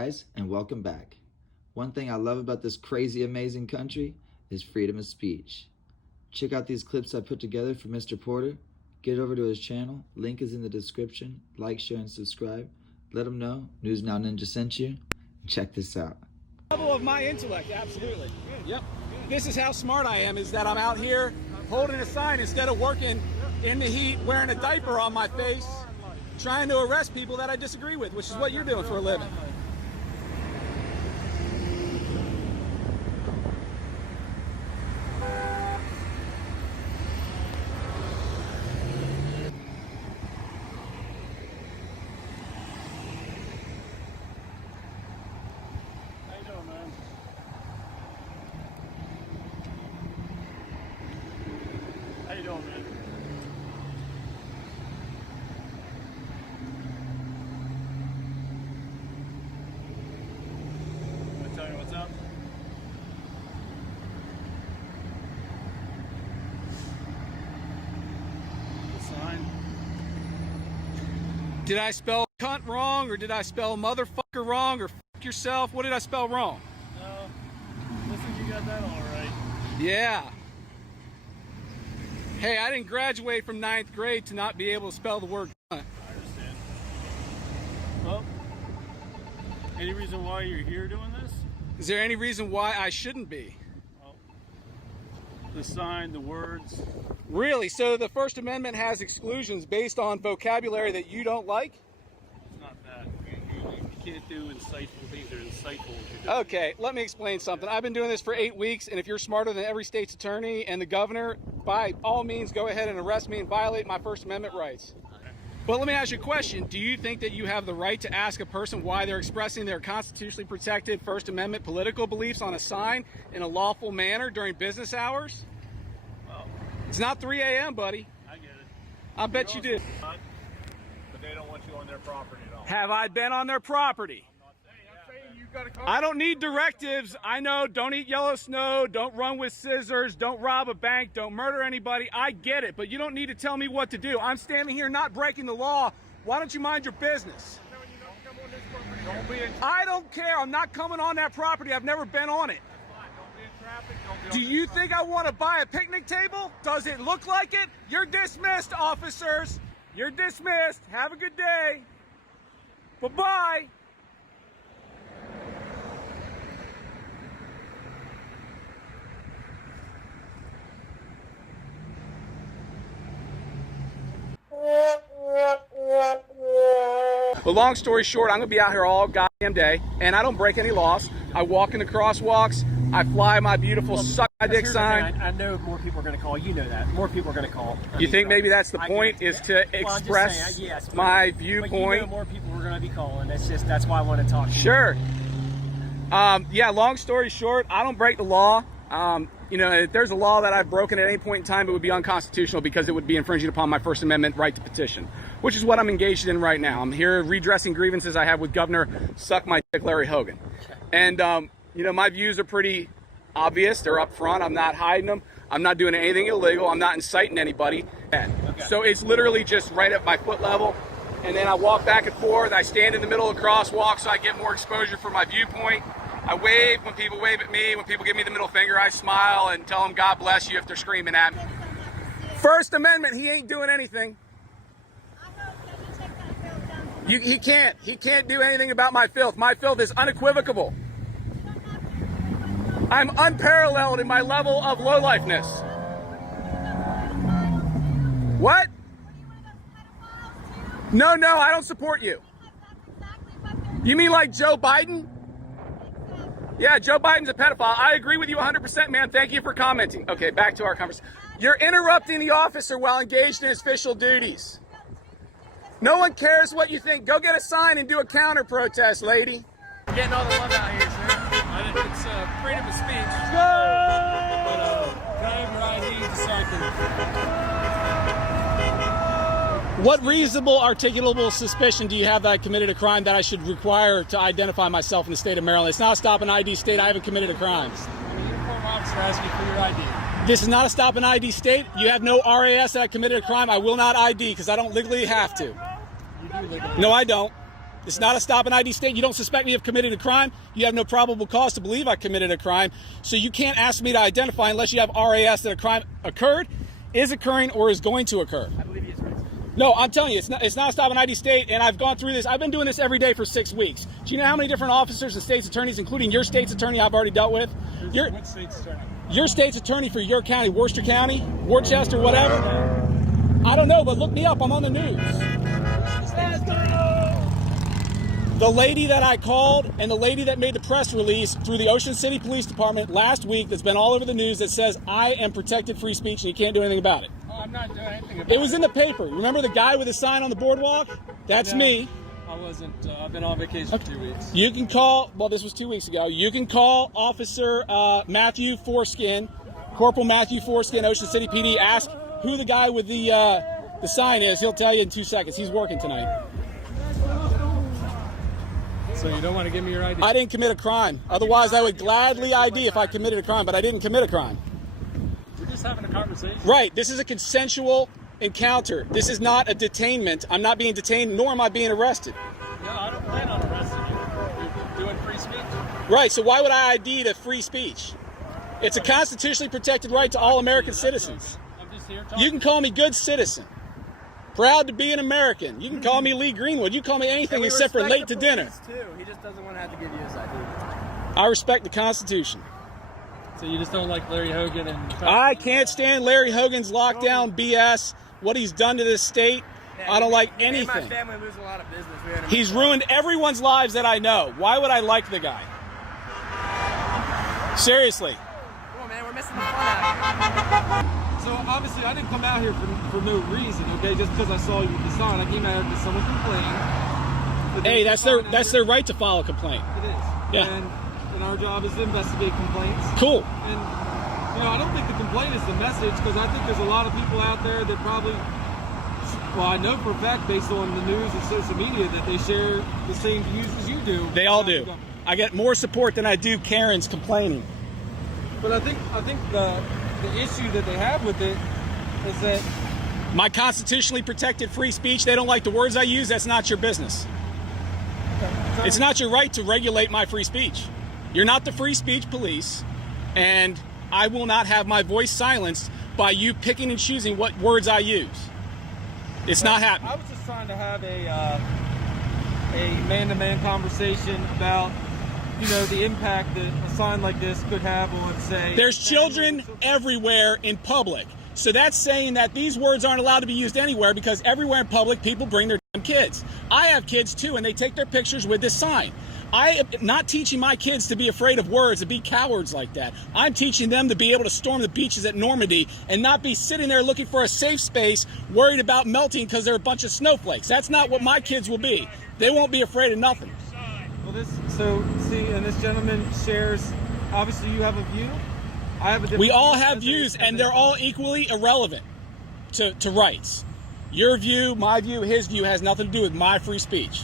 guys, and welcome back. One thing I love about this crazy, amazing country is freedom of speech. Check out these clips I put together for Mr. Porter. Get over to his channel. Link is in the description. Like, share, and subscribe. Let him know News Now Ninja sent you. Check this out. Level of my intellect, absolutely. Yep. This is how smart I am, is that I'm out here holding a sign instead of working in the heat, wearing a diaper on my face, trying to arrest people that I disagree with, which is what you're doing for a living. How you doing, man? Want to tell you what's up? The sign. Did I spell cunt wrong, or did I spell motherfucker wrong, or fuck yourself? What did I spell wrong? No. Looks like you got that all right. Yeah. Hey, I didn't graduate from 9th grade to not be able to spell the word cunt. I understand. Well, any reason why you're here doing this? Is there any reason why I shouldn't be? Well, the sign, the words. Really? So the First Amendment has exclusions based on vocabulary that you don't like? It's not that. You can't do insightful things that are insightful if you're doing. Okay, let me explain something. I've been doing this for 8 weeks, and if you're smarter than every state's attorney and the governor, by all means, go ahead and arrest me and violate my First Amendment rights. But let me ask you a question. Do you think that you have the right to ask a person why they're expressing their constitutionally protected First Amendment political beliefs on a sign in a lawful manner during business hours? Well, It's not 3 a.m., buddy. I get it. I bet you did. But they don't want you on their property at all. Have I been on their property? I don't need directives. I know, don't eat yellow snow, don't run with scissors, don't rob a bank, don't murder anybody. I get it, but you don't need to tell me what to do. I'm standing here not breaking the law. Why don't you mind your business? I don't care. I'm not coming on that property. I've never been on it. Do you think I want to buy a picnic table? Does it look like it? You're dismissed, officers. You're dismissed. Have a good day. Bye-bye. But long story short, I'm going to be out here all goddamn day, and I don't break any laws. I walk in the crosswalks. I fly my beautiful suck my dick sign. I know more people are going to call. You know that. More people are going to call. You think maybe that's the point, is to express my viewpoint? But you know more people are going to be calling. That's why I want to talk to you. Sure. Yeah, long story short, I don't break the law. You know, if there's a law that I've broken at any point in time, it would be unconstitutional because it would be infringing upon my First Amendment right to petition, which is what I'm engaged in right now. I'm here redressing grievances I have with Governor Suck My Dick Larry Hogan. And, you know, my views are pretty obvious. They're up front. I'm not hiding them. I'm not doing anything illegal. I'm not inciting anybody. Okay. So it's literally just right at my foot level. And then I walk back and forth. I stand in the middle of the crosswalk so I get more exposure for my viewpoint. I wave when people wave at me. When people give me the middle finger, I smile and tell them God bless you if they're screaming at me. First Amendment, he ain't doing anything. He can't do anything about my filth. My filth is unequivocal. I'm unparalleled in my level of lowlifeness. What? No, I don't support you. You mean like Joe Biden? Yeah, Joe Biden's a pedophile. I agree with you 100%, man. Thank you for commenting. Okay, back to our conversation. You're interrupting the officer while engaged in his official duties. No one cares what you think. Go get a sign and do a counter protest, lady. You're getting all the love out here, sir. I think it's freedom of speech. But can I have your ID just so I can... What reasonable, articulable suspicion do you have that I committed a crime that I should require to identify myself in the state of Maryland? It's not a stop and ID state. I haven't committed a crime. The uniform officer asking you for your ID. This is not a stop and ID state. You have no RAS that I committed a crime. I will not ID because I don't legally have to. You do legally. No, I don't. It's not a stop and ID state. You don't suspect me of committing a crime. You have no probable cause to believe I committed a crime. So you can't ask me to identify unless you have RAS that a crime occurred, is occurring, or is going to occur. I believe he is right. No, I'm telling you, it's not a stop and ID state, and I've gone through this. I've been doing this every day for 6 weeks. Do you know how many different officers and state's attorneys, including your state's attorney, I've already dealt with? What state's attorney? Your state's attorney for your county, Worcester County, Worcester, whatever. I don't know, but look me up. I'm on the news. The lady that I called and the lady that made the press release through the Ocean City Police Department last week that's been all over the news that says I am protected free speech and you can't do anything about it. Oh, I'm not doing anything about it. It was in the paper. Remember the guy with the sign on the boardwalk? That's No, me. I wasn't. I've been on vacation for 2 weeks. You can call, well, this was 2 weeks ago. You can call Officer Matthew Foreskin, Corporal Matthew Foreskin, Ocean City PD. Ask who the guy with the sign is. He'll tell you in 2 seconds. He's working tonight. So you don't want to give me your ID? I didn't commit a crime. Otherwise, I would gladly ID if I committed a crime, but I didn't commit a crime. We're just having a conversation. Right. This is a consensual encounter. This is not a detainment. I'm not being detained, nor am I being arrested. No, I don't plan on arresting you. You're doing free speech. Right. So why would I ID to free speech? It's a constitutionally protected right to all American citizens. I'm just here talking. You can call me good citizen. Proud to be an American. You can call me Lee Greenwood. You call me anything except for late to dinner. Too. He just doesn't want to have to give you his ID. I respect the Constitution. So you just don't like Larry Hogan and... I can't stand Larry Hogan's lockdown BS, what he's done to this state. I don't like He made my anything. family lose a lot of business. We had him- He's ruined everyone's lives that I know. Why would I like the guy? Seriously. Come on, man. We're missing the fun out here. So obviously I didn't come out here for no reason, okay? Just because I saw you with the sign, I came out here because someone complained. Hey, that's their right to file a complaint. It is. Yeah. And our job is to investigate complaints. Cool. And I don't think the complaint is the message, because I think there's a lot of people out there that probably, well, I know for a fact based on the news and social media that they share the same views as you do. They all do. I get more support than I do Karens complaining. But I think the issue that they have with it is that My constitutionally protected free speech, they don't like the words I use, that's not your business. It's not your right to regulate my free speech. You're not the free speech police, and I will not have my voice silenced by you picking and choosing what words I use. It's not happening. I was just trying to have a man-to-man conversation about, the impact that a sign like this could have on, say... There's children everywhere in public. So that's saying that these words aren't allowed to be used anywhere, because everywhere in public, people bring their damn kids. I have kids too, and they take their pictures with this sign. I am not teaching my kids to be afraid of words, to be cowards like that. I'm teaching them to be able to storm the beaches at Normandy and not be sitting there looking for a safe space, worried about melting because they're a bunch of snowflakes. That's not what my kids will be. They won't be afraid of nothing. Well, and this gentleman shares, obviously you have a view. I have a different We all view have as views, a- and they're all equally irrelevant to rights. Your view, my view, his view has nothing to do with my free speech.